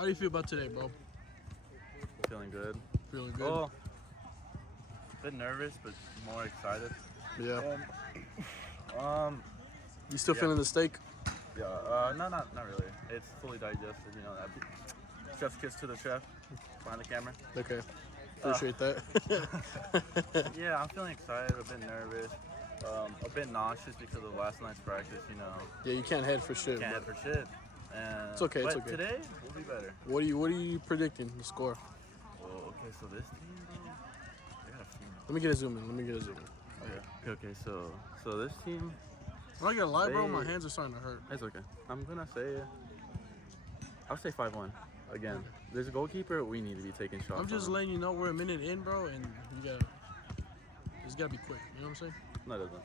How do you feel about today, bro? Feeling good. Feeling good? Oh, a bit nervous, but more excited. Yeah. You still yeah. feeling the steak? Yeah. No, not really. It's fully digested. You know that. Chef's kiss to the chef behind the camera. Okay. Appreciate that. Yeah, I'm feeling excited. A bit nervous. A bit nauseous because of last night's practice. You know. Yeah, you can't head for shit. Can't head for shit. And, It's okay. It's but okay. Today will be better. What are you predicting the score? Oh, okay. So this team, bro, they got a few. Let me get a zoom in. Okay. So this team. I'm not gonna lie, bro. My hands are starting to hurt. It's okay. I'm gonna say. I'll say 5-1. Again, there's a goalkeeper. We need to be taking shots. I'm just letting you know we're a minute in, bro, and you just gotta be quick. You know what I'm saying? No, it doesn't.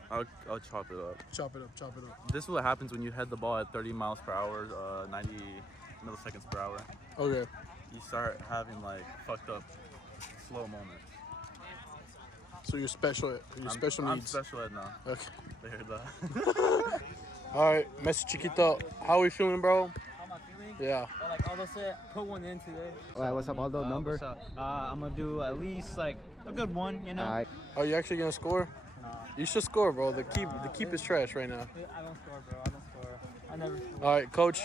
I'll chop it up. Chop it up. This is what happens when you head the ball at 30 miles per hour, 90 milliseconds per hour. Okay. You start having like fucked up slow moments. So you're special. You're special I'm needs. special ed now. Okay. They heard that. All right, Messi Chiquito. How are we feeling, bro? How am I feeling? Yeah. Like Aldo said, put one in today. Alright, what's up, Aldo? Number? What's up? I'm gonna do at least like a good one, you know? Alright. Are you actually gonna score? You should score, bro. The keep is trash right now. I don't score, bro. I don't score. I never score. All right, coach.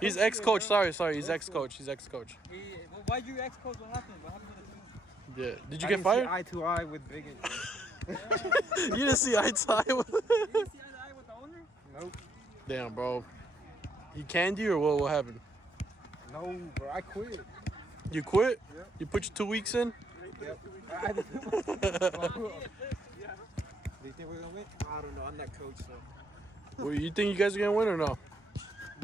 He's ex-coach. Sorry. He's ex-coach. Why'd you ex-coach? What happened? What happened to the team? Yeah. Did you get fired? Eye to eye with Bigot. You didn't see eye to eye with. You didn't see eye to eye with the owner? Nope. Damn, bro. He canned you or what happened? No, bro. I quit. You quit? Yep. You put your 2 weeks in? Yep. Do you think we're gonna win? I don't know. I'm not coach, so. Well, you think you guys are gonna win or no?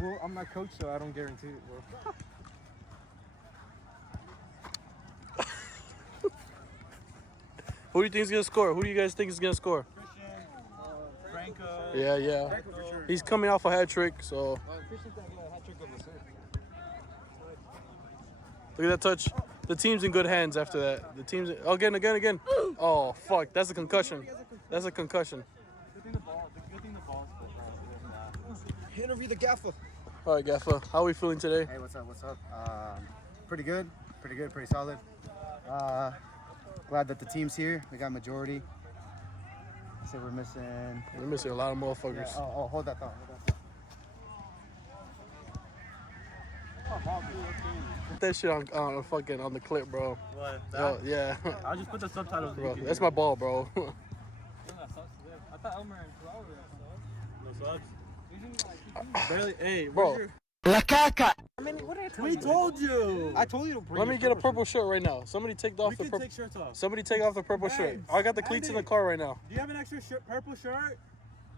Well, I'm not coach, so I don't guarantee it, bro. Who do you think is gonna score? Who do you guys think is gonna score? Christian, Franco. Yeah. He's coming off a hat trick, so Christian's got a hat trick of the set. look at that touch. The team's in good hands after that. The team's again. Oh fuck! That's a concussion. Good thing the ball's Interview the gaffer. All right, Gaffa. How are we feeling today? Hey, what's up? Pretty good, pretty solid. Glad that the team's here. We got majority. So we're missing. We're missing a lot of motherfuckers. Yeah, oh, hold that thought. Put that shit on fucking on the clip, bro. What? Oh, yeah. I'll just put the subtitles. Bro, that's my ball, bro. I thought Elmer and Flower were No subs. subs. Barely. Hey, Bro, we told you. I told you to bring let me get a purple shirt right now. Somebody take off We the can purple. take shirts off. Somebody take off the purple shirt. I got the cleats in the car right now. Do you have an extra purple shirt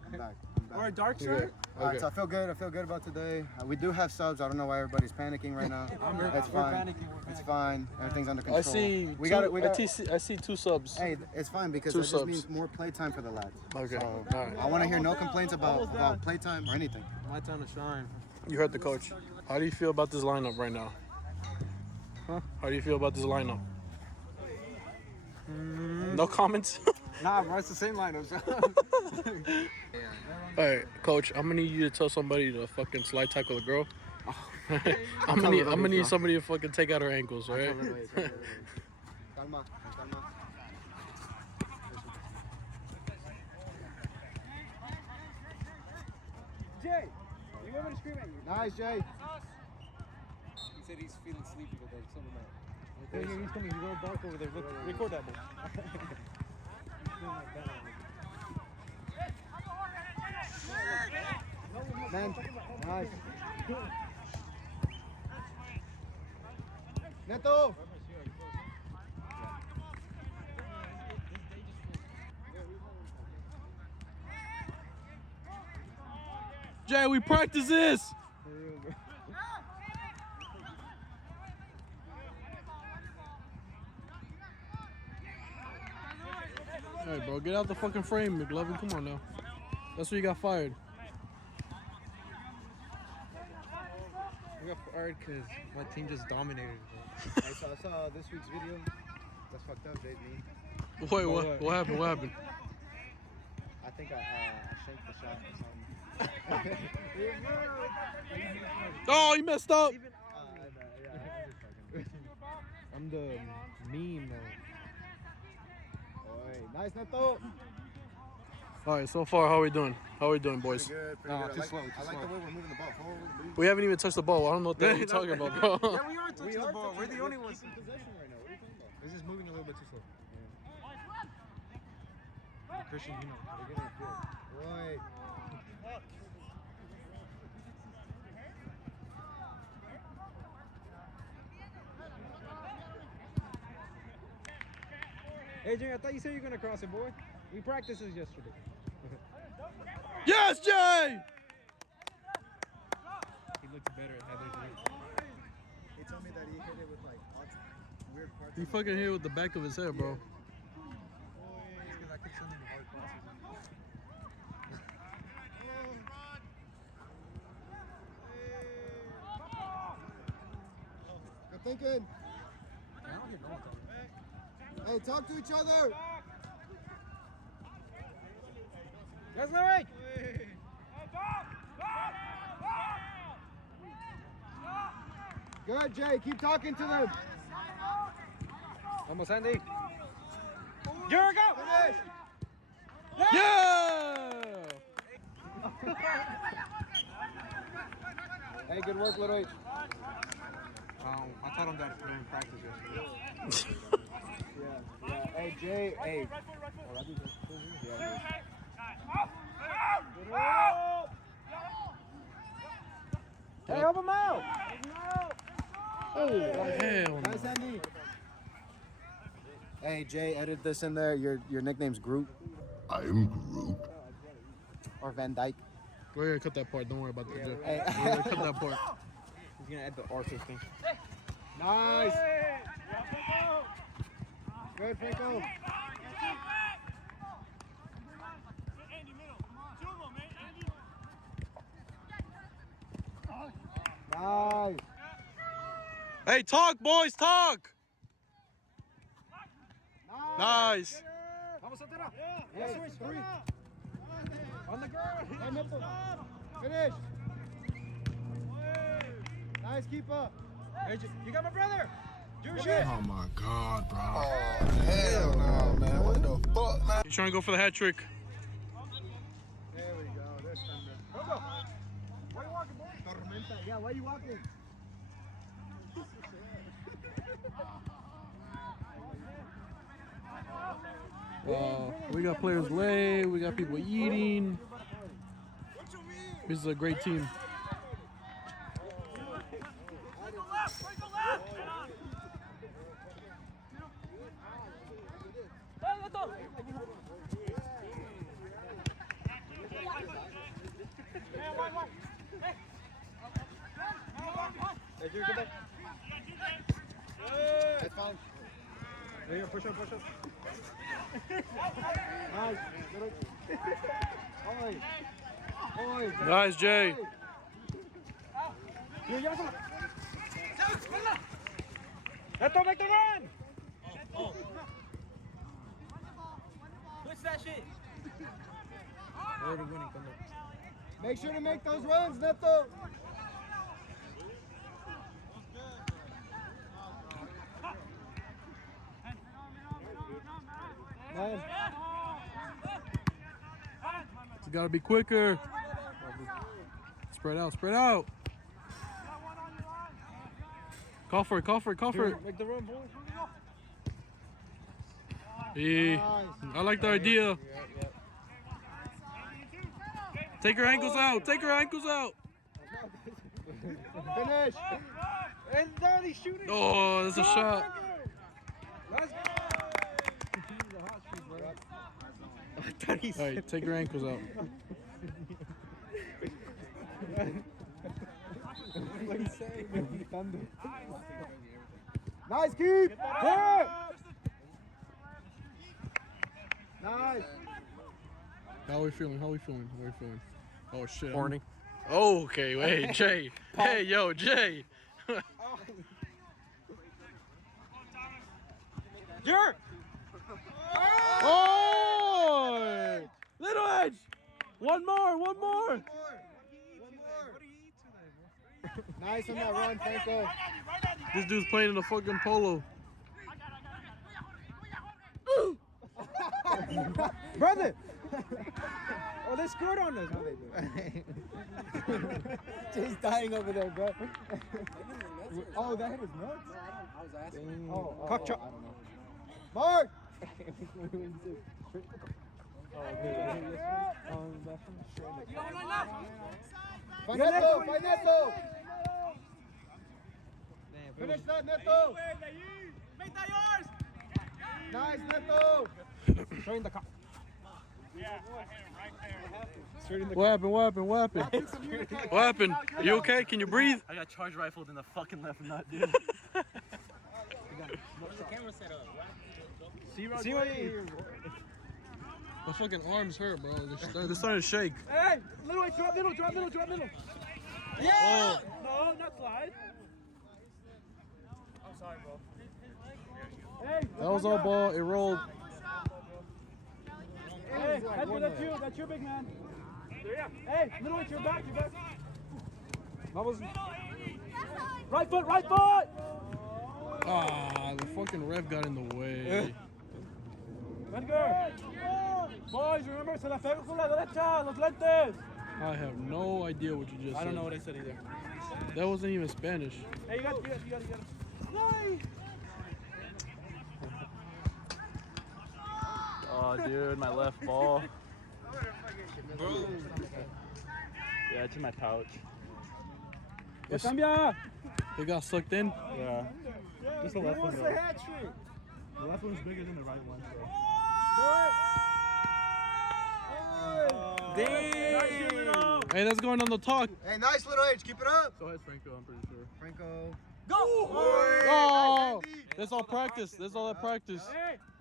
I'm back. or a dark Okay. shirt? All right, so I feel good about today. We do have subs. I don't know why everybody's panicking right now. That's fine. It's fine. Everything's under control. I see. I see 2 subs. Hey, it's fine because Two that just subs. means more playtime for the lads. Okay. So, All right. I want to hear no complaints about playtime or anything. My time to shine. You heard the coach. How do you feel about this lineup right now? Huh? How do you feel about this lineup? No comments. Nah, bro, it's the same lineup. All right, coach. I'm gonna need you to tell somebody to fucking slide tackle a girl. I'm gonna need somebody to fucking take out her ankles, all right? Calma. Jay, you want me to scream at you? Nice, Jay. He said he's feeling sleepy because there's something like. He's coming. He's all dark over there. Look, record that, boy. Man, nice. Neto. Jay, we practice this. Hey, bro, get out the fucking frame, McLovin. Come on now. That's why you got fired. We got fired because my team just dominated. I saw this week's video. That's fucked up, Jay's me. Wait, what happened? What happened? I think I shanked the shot or something. Oh, you messed up. I'm the meme. Nice, Neto. All right, so far, how we doing? How we doing, boys? Pretty good. Nah, Pretty too good. slow, I too like slow. the way we're moving the ball forward. We haven't even touched the ball. I don't know what the hell you're talking about, bro. Yeah, we are touching the ball. We're the only ones. Possession right now. What are you talking about? It's just moving a little bit too slow. Yeah. Christian, you know. We're getting a field. Right. Hey, Jay, I thought you said you were gonna cross it, boy. We practiced this yesterday. Yes, Jay! He looks better at Heather's rate. He told me that he hit it with like weird parts. He fucking hit with the back of his head, bro. It's because I keep sending hard crosses. Good thinking. I don't get going. Hey, talk to each other. That's not right. Good, Jay. Keep talking to them. Vamos, Andy. Here we go. Finish. Yeah! Hey, good work, little H. I taught him that during practice yesterday. Yeah. Hey, Jay. Hey. Hey, help him out. Hell Nice, no. Andy. Hey, Jay, edit this in there. Your nickname's Groot I'm Groot. or Van Dyke. We're gonna cut that part. Don't worry about that, Jay. Hey. We're gonna cut that part. He's gonna add the Arthur thing. Nice. Good, Franco. Nice. Hey, talk, boys, talk. Nice. Vamos, Santana. Hey, switch, 3. On the girl. Hey, nipple. Finish. Nice, keep up. Hey, you got my brother. Do your shit. Oh my God, bro. Oh, hell no, man. What the fuck, man? You trying to go for the hat trick? There we go. This time. Why you walking, boy? Tormenta. Yeah, why are you walking? We got players late. We got people eating. This is a great team. Hey, Jerry, come back. That's fine. There you go. Push up, push up. Nice. Oi. Oi. Nice, Jay. Here, give us some. Neto, make the run. Push that shit. We're already winning. Come on. Make sure to make those runs, Neto. Nice. You gotta be quicker. Spread out, spread out. Call for it, call for it, call for it. Make the run, boy. Yeah, I like the idea. Take your ankles out, take your ankles out. Finish. And there he's shooting. Oh, that's a shot. Let's go. He's a hot streak, bro. I thought he All right, take your ankles out. what he's saying. Thunder. Nice, keep. Yeah. Nice. How are we feeling? How are we feeling? How are we feeling? Oh shit. Horny. Oh, okay, wait, Jay. Hey, yo, Jay. You're. Oh! Little Edge! One more. One more. Nice on that run, Franco. This dude's playing in a fucking polo. Brother! Oh, they scored on us. No, they did. Jay's dying over there, bro. Oh, that hit his nuts? I was asking. Cock chop. I don't know. Mark! Find Neto! Find Neto! Finish that, Neto! Make that yours! Nice, Neto! Showing the cock. What happened? What happened? What happened? What happened? Are you okay? Can you breathe? I got charge rifled in the fucking left nut, dude. Where's the camera set up? See what you My fucking arms hurt, bro. They're starting to shake. Hey! Little way, drop middle, drop middle, drop middle. Oh, No, not slide. I'm sorry, bro. Hey! that was all ball. It rolled. Hey, that's you, big man. Hey, little way, you're back, Vamos. Right foot, right foot! Ah, the fucking ref got in the way. Edgar! Boys, remember, se la pego con la derecha, los lentes! I have no idea what you just said. I don't know what I said either. That wasn't even Spanish. Hey, you got it. Oh, dude, my left ball. Yeah, it's in my pouch. It's- Cambia! It got sucked in. Yeah. Just the left one. What's the hat trick? The left one's bigger than the right one. Damn! Hey, that's going on the talk. Hey, nice little H. Keep it up. So has Franco, I'm pretty sure. Franco. Oh, that's all practice. That's all that practice.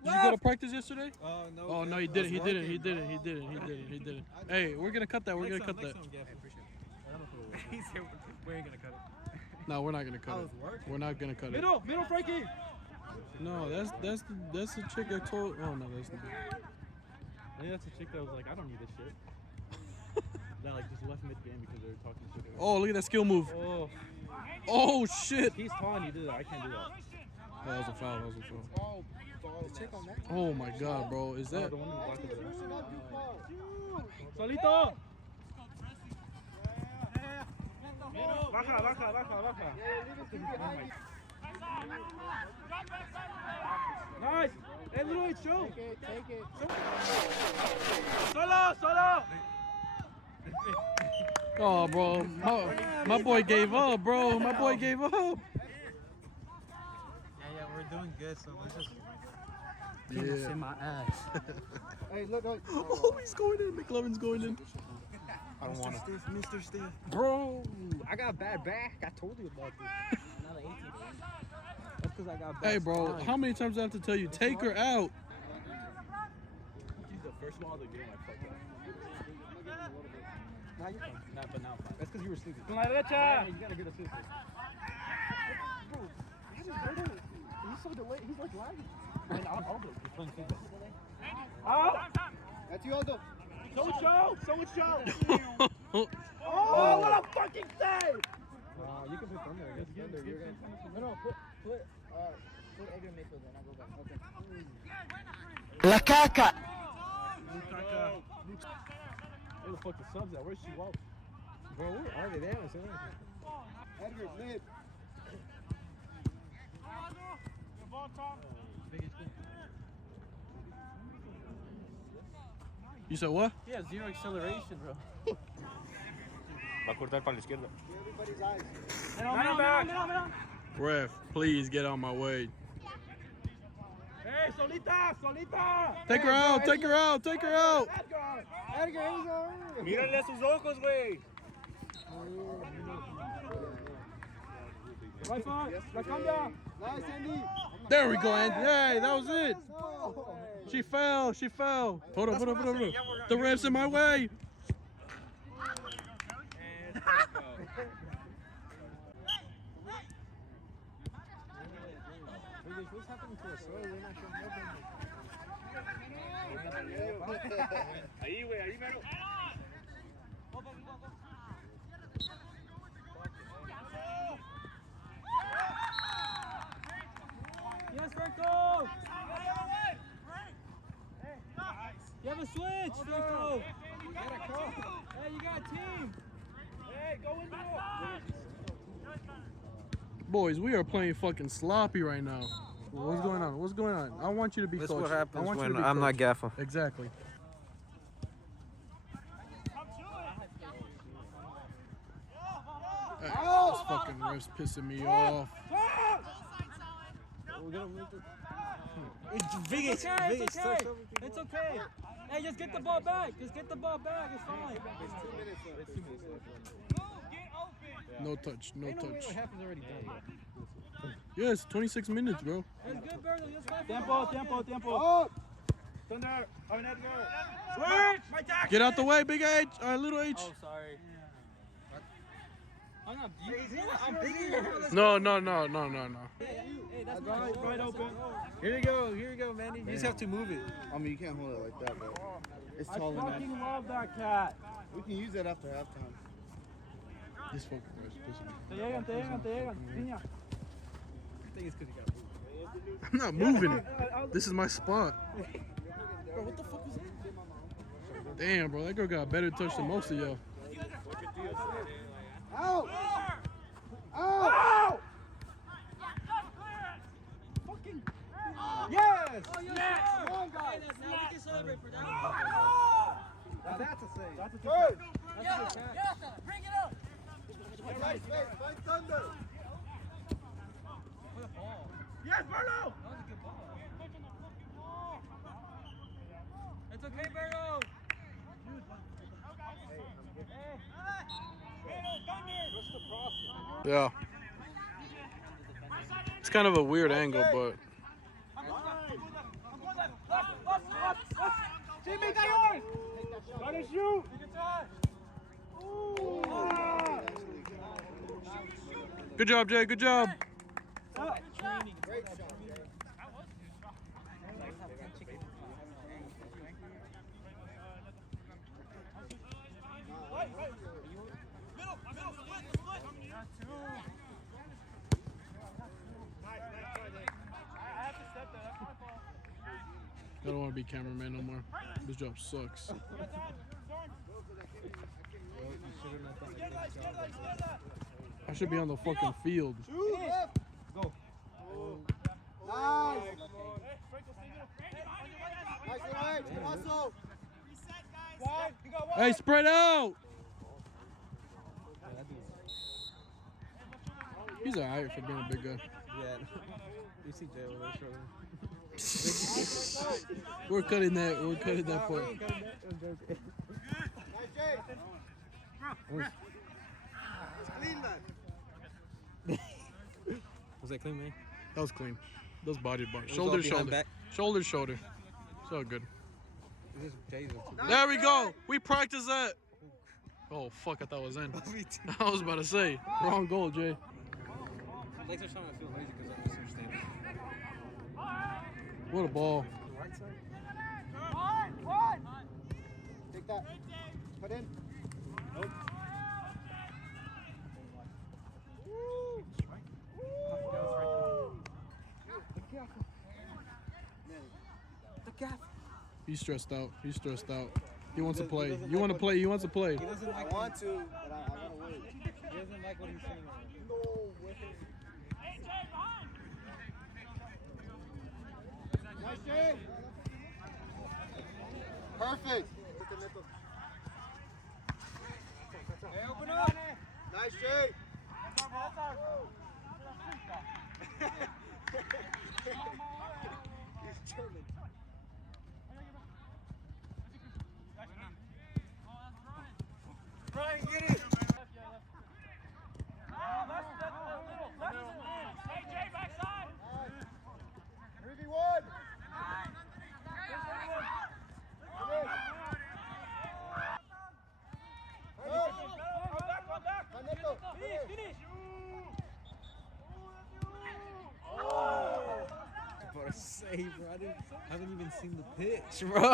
Did you go to practice yesterday? Oh, no. Oh no, he didn't. He didn't. Hey, we're gonna cut that. We're gonna cut that. He said we ain't gonna cut it. No, we're not gonna cut it. We're not gonna cut it. Middle, Frankie! No, that's the chick I told. Oh no, that's the. I think that's a chick that was like, I don't need this shit. That like just left mid game because they were talking shit. Oh, look at that skill move. Oh, Oh shit. he's tall and you did that. I can't do that. That was a foul. Oh my god, bro. Is that? The one in the black over there. Solito! Baja. Nice! Hey, little H, show! Take it. Solo! Oh, bro. My boy gave up, bro. My boy gave up. Yeah, we're doing good, so let's just Yeah. my ass. Hey, look. Oh, he's going in. McLovin's going in. I don't want to. Mr. Steve. Bro. I got a bad back. I told you about this. Another 18. That's because I got bad Hey, bro. spine. How many times do I have to tell you? Take her out. He's the first ball of the game. I fucked up. Now you're fine. Nah, but now I'm fine. That's because you were sleeping. Con la derecha. You got a good assist. He's so delayed. He's like lagging. And I'll do it. He's playing FIFA. Oh! That's you, Aldo. Someone show! Oh, what a fucking save! You can put Thunder, I guess. Thunder, you're gonna... No, put Edgar midfield and I'll go back. Okay. La caca. Where the fuck the subs at? Where's she walk? Bro, where are they? They haven't seen anything. Edgar's mid. You said what? Yeah, zero acceleration, bro. Va a cortar para la izquierda. Everybody's eyes. Middle. Ref, please get on my way. Hey, Solita! Take her out. Take her out. Take her out. Edgar, he's alright. Mírale a sus ojos, güey. Right foot, la cambia! Nice, Andy. There we go, Andy. Hey, that was it. She fell. Hold up. The ref's in my way. What's happening to us? We're not showing up. Ahí, güey, ahí mero. have a switch, Franco. Hey, you got a team. Hey, go in there. Boys, we are playing fucking sloppy right now. What's going on? What's going on? I want you to be This coach. is what happens I want you when to be I'm not coach. gaffer. Exactly. Hey, this fucking ref's pissing me off. It's okay. It's okay. Hey, just get the ball back. Just get the ball back. It's fine. It's 2 minutes left. No touch. No Ain't no way touch. what happens already done. Yes, 26 minutes, bro. That's good, Berto. Just fight. Tempo. Oh. Thunder. I'm an Edgar. Switch. My tackle. Get out the way, big H. Little H. Oh, sorry. I'm not I'm bigger. No. Hey, that's right open. Here you go, Manny. You just have to move it. I mean, you can't hold it like that, bro. It's I tall enough. fucking love that cat. We can use that after halftime. This fucking ref's pissing me Te llegan. Niña. I think it's because you got moved. I'm not moving it. This is my spot. Bro, what the fuck was that? Damn, bro. That girl got a better touch than most of y'all. Out! Out! Oh! Fucking. Yes! Oh, yes! Come on, guys. Now we can celebrate for that. That's a save. That's a Hey! That's a good catch. Bring it up. Nice, find Thunder! What a ball. Yes, Berto. That was a good ball. It's okay, Berto. Yeah. It's kind of a weird angle, but Teammate, got yours. Gotta shoot. good job, Jay. Good job. Great shot, Jay. I don't want to be cameraman no more. This job sucks. I should be on the fucking field. Shoot left! Go. Nice! Nice, right. Hustle! Hey, spread out. He's alright for being a big guy. Yeah. You see Jay over there struggling. We're cutting that. We're cutting that part. Nice, Jay! It's clean, man. Was that clean, man? That was clean. That was body bar. was all Shoulder, behind shoulder. back. Shoulder, shoulder. It's all good. It's just Jay's up to There we go. We practice that. Oh, fuck. I thought it was in. I was about to say. Wrong goal, Jay. Legs are starting to feel lazy because I'm just understanding. What a ball. Right side? Take that. Put in. Nope. He's stressed out. He's stressed out. He wants to play. You want to play. He wants to play. He doesn't I like want to, but I gotta wait. He doesn't like what he's saying. No way. Nice, Jay! Perfect! Hey, open up. Nice, Jay! He's German. Brian, get it. Hey, Jay, backside. 3v1! For a save, bro. I haven't even seen the pitch, bro.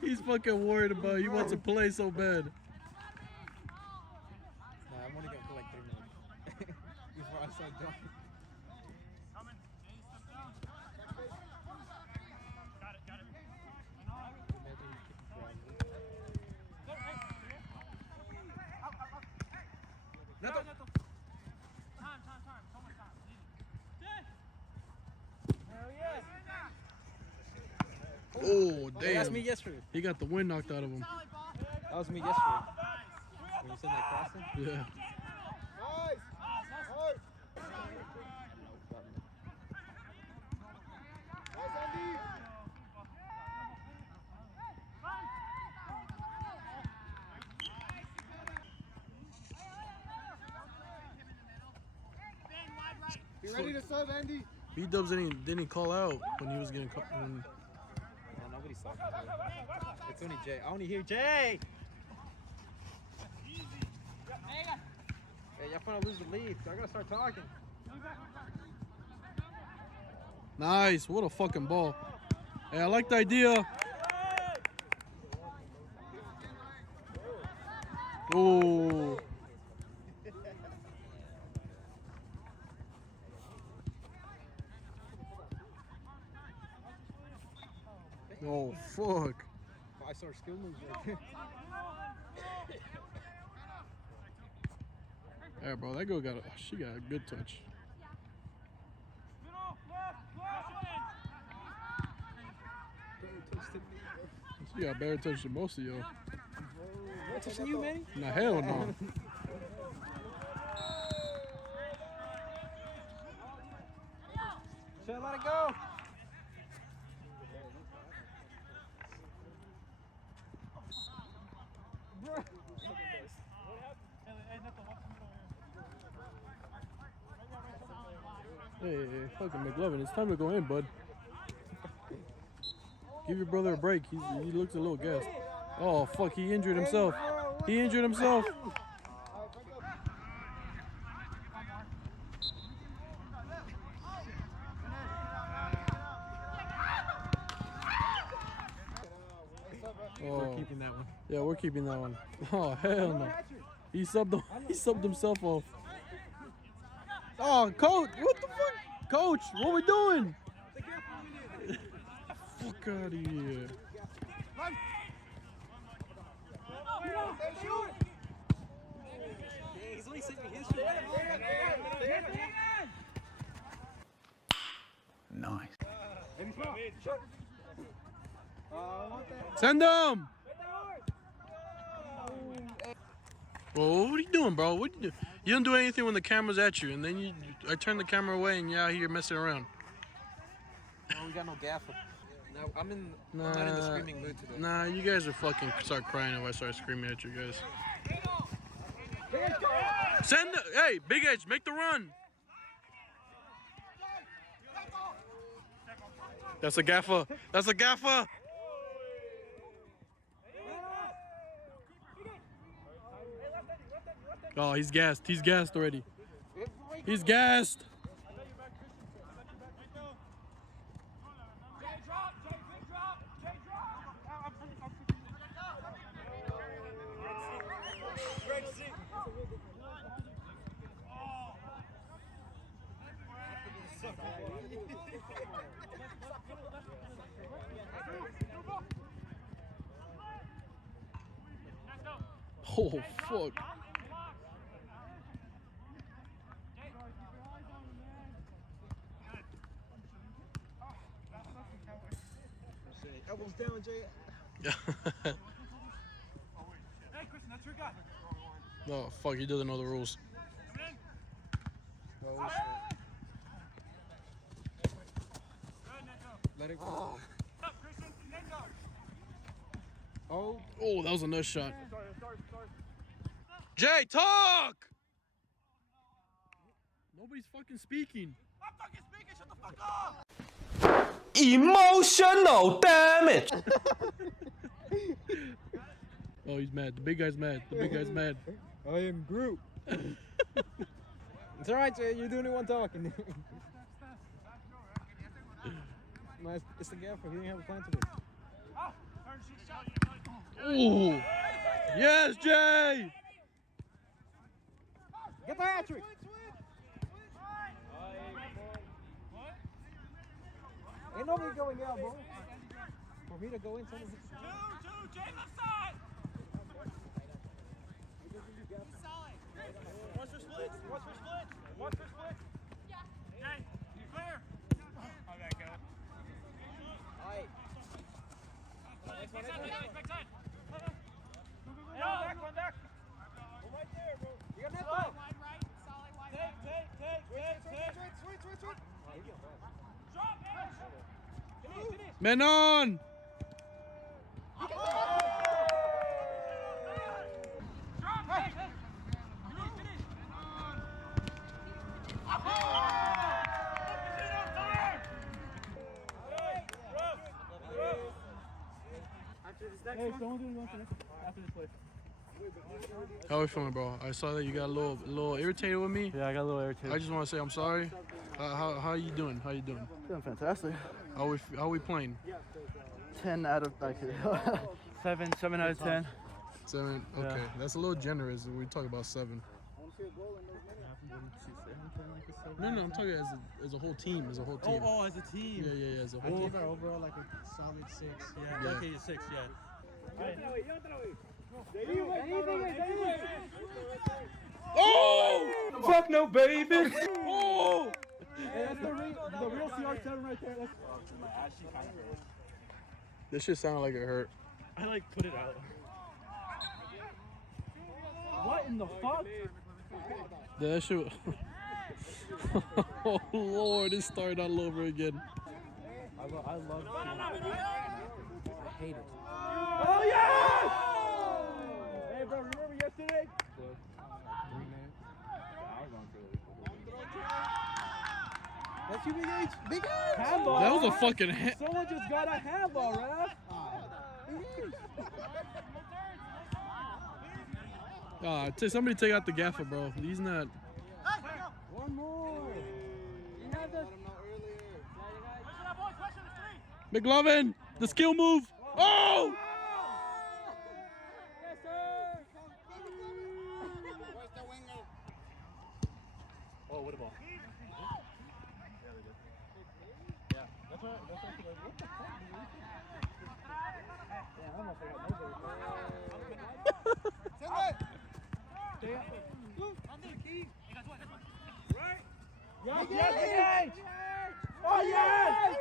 He's fucking worried about it. He wants to play so bad. Nah, I'm only gonna go like 3 minutes before I start jumping. Oh, Hey, that's damn. me yesterday. He got the wind knocked out of him. That was me yesterday. When you said that crossing? Yeah. Nice. Hard. Nice, Andy. You ready to sub, Andy? B-Dubs didn't call out when he was getting caught. When... No, nobody's talking. It's only Jay. I only hear Jay. Hey, y'all finna lose the lead. So I gotta start talking. Nice. What a fucking ball. Hey, I like the idea. Oh. Oh, fuck. 5-star skill moves right there. Yeah, bro, that girl she got a good touch. She got better touch than most of y'all. Am I touching you, man? Nah, hell no. Should I let it go? Hey, fucking McLovin, it's time to go in, bud. Give your brother a break. He looks a little gassed. Oh, fuck, he injured himself. He injured himself. We're keeping that one. Yeah, we're keeping that one. Oh, hell no. He subbed himself off. Oh, coach, what the fuck? Coach, what we doing? Fuck out of here. He's only saving his shit. Nice. Send him! Well, what are you doing, bro? What you do? You don't do anything when the camera's at you, and then I turn the camera away, and you're out here messing around. Oh, we got no gaffer. No, I'm not in the screaming mood today. Nah, you guys are fucking start crying if I start screaming at you guys. Hey, Big Edge, make the run. That's a gaffer. That's a gaffer. Oh, he's gassed. He's gassed already. He's gassed. Oh, fuck. Elbows down, Jay. No, fuck, he doesn't know the rules. Oh, let it go. Oh. Oh, that was a nice shot. Jay, talk! Nobody's fucking speaking. I'm fucking speaking, shut the fuck up! Emotional damage. Oh, he's mad. The big guy's mad. The big guy's mad. I am Groot. It's alright, Jay. You're doing it one talking. No, it's the gaffer. He didn't have a plan today. Ooh. Yes, Jay! Get the hat trick. Ain't nobody going out, bro. For me to go in, someone hits the Two, Jay, left side! Watch for splits, watch for splits, watch for splits. Jay, you clear? Okay, go. Menon! Hey, someone do one after this play. How are you feeling, bro? I saw that you got a little irritated with me. Yeah, I got a little irritated. I just want to say I'm sorry. How you doing? How you doing? Doing fantastic. How we playing? 10 out of 7 out of 10. 7. Okay, Yeah. that's a little generous. We talk about 7. No, I'm talking as a whole team. As a whole team. Oh, as a team. Yeah, as a I whole gave team. our overall like a solid 6. Yeah. Yeah. Okay, 6. Yeah. Oh! Fuck no, baby! Oh! Hey, that's the real CR7 right there. This shit sounded like it hurt. I like put it out. What in the fuck? That shit. Oh Lord, it started all over again. I love I hate it. Oh, yes! Hey, bro, remember yesterday? That's you, Big H. Big H. Handball. That was a fucking Someone just got a handball, ref. Somebody take out the gaffer, bro. He's not. One more. You have the... McLovin, the skill move. Oh! Yes, sir. Oh, what a ball. That's right. What the fuck? Yeah, I almost forgot Yes, yes, oh, yes!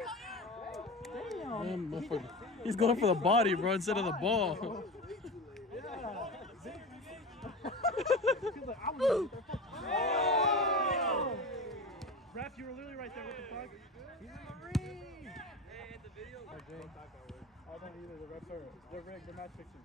Damn. Man, motherfucker. He's going for the body, bro, instead of the ball. Ref, you were literally right there. What the fuck? He's in the ring. Hey, the video. I don't either. The refs are. They're rigged. They're match fixing.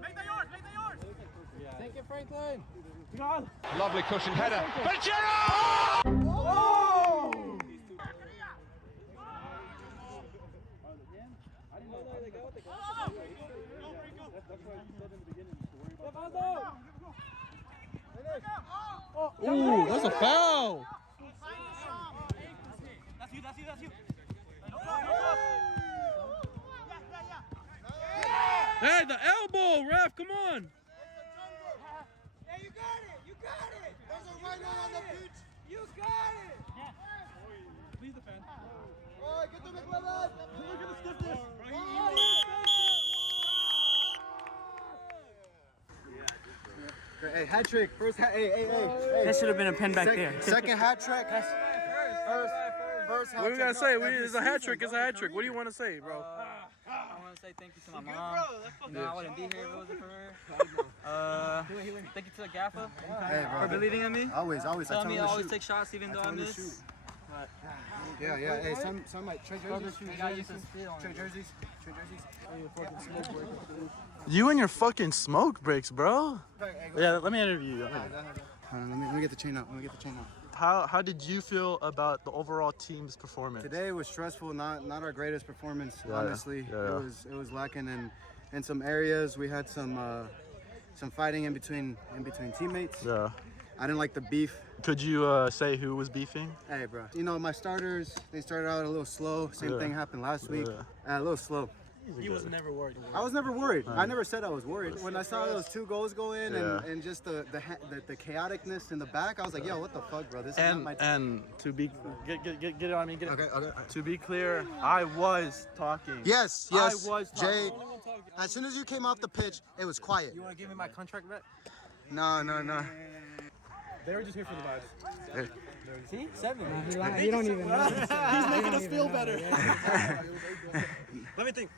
Make that yours! Make that yours! Take it, Franklin. Lovely cushion header. Ventura! Oh! Ooh, that's a foul. That's you, that's you, that's you. Hey, the elbow, ref, come on. Yeah, you got it! You got it! There's a right on the pitch! You got it! Please defend. Oh, get the McLevin! Look at the stiffness. Hey, hat trick. First hat. Hey. That should have been a pen back there. Second hat trick. First hat What we gotta trick. say? No, every It's a hat season, trick. It's a hat trick. What do you want to say, bro? I want to say thank you to my mom. I wouldn't be here if it wasn't for her. Thank you to the gaffer Hey, bro. for believing in me. Always. I Telling tell me him to to always shoot. take shots even though I tell him to miss. shoot. Yeah. Hey, some like trade jerseys. I used to spit on Trade me. jerseys. You and your fucking smoke breaks, bro. Yeah, let me interview you. Hold on, let me get the chain out. How did you feel about the overall team's performance? Today was stressful. Not our greatest performance, Yeah, honestly. yeah. It was lacking in some areas. We had some fighting in between teammates. Yeah. I didn't like the beef. Could you say who was beefing? Hey, bro. You know, my starters, they started out a little slow. Same Yeah. thing happened last week. Yeah. A little slow. He was never worried. I was never worried. I never said I was worried. When I saw those 2 goals go in and just the chaoticness in the back, I was like, yo, what the fuck, bro? This is not my team. And to be get it on me. Get it. Okay. To be clear, I was talking. Yes. I was Jay, talking. as soon as you came off the pitch, it was quiet. You want to give me my contract back? No. They were just here for the vibes. See? 7. You don't even know. He's making us feel better. Let me think.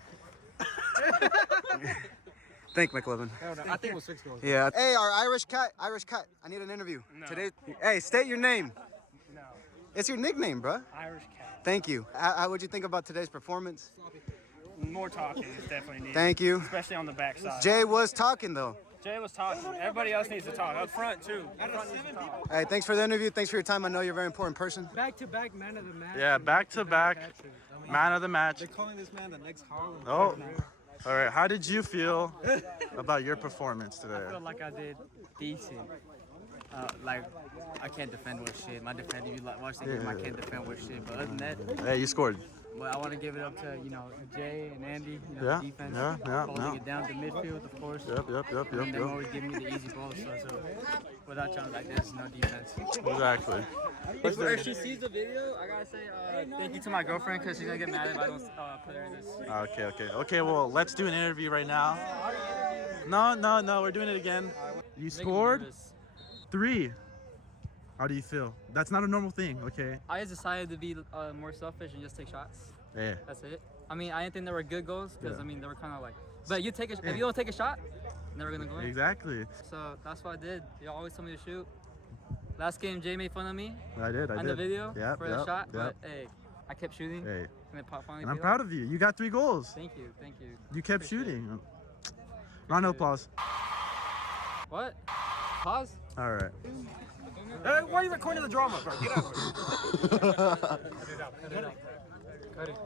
Think, McLovin. I think it was 6 goals. Yeah. Hey, our Irish cut. I need an interview. No. Today. Hey, state your name. No. It's your nickname, bro. Irish cat. Thank you. How would you think about today's performance? More talking is definitely needed. Thank you. Especially on the backside. Jay was talking, though. Jay was talking. Everybody else needs to talk. Up front, too. Up front needs to talk. Hey, thanks for the interview. Thanks for your time. I know you're a very important person. Back-to-back man of the match. Yeah, back-to-back man of the match. They're calling this man the next Harlem. Oh, all right. How did you feel about your performance today? I feel like I did decent. Like, I can't defend with shit. My defender, you watch the game, I can't defend with shit. But other than that, Hey, you scored. but I want to give it up to, Jay and Andy, Yeah, defense. yeah. Holding it down to midfield, of course. Yep. They're always giving me the easy balls, so without y'all, like, there's no defense. Exactly. If she sees the video, I gotta say thank you to my girlfriend because she's gonna get mad if I don't put her in this. Okay. Well, let's do an interview right now. No. We're doing it again. You scored 3. How do you feel? That's not a normal thing, okay? I just decided to be more selfish and just take shots. Yeah. That's it. I mean, I didn't think they were good goals because they were kind of like. But if you don't take a shot, never gonna go in. Exactly. So that's what I did. They always told me to shoot. Last game, Jay made fun of me I did. on the video Yep, for the yep, shot, yep. but hey, I kept shooting. Hey. And it finally And I'm paid proud off. of you. You got 3 goals. Thank you. You kept Appreciate shooting. Round of applause. What? Pause? All right. Hey, why are you recording the drama, bro? Get out of here. Cut it.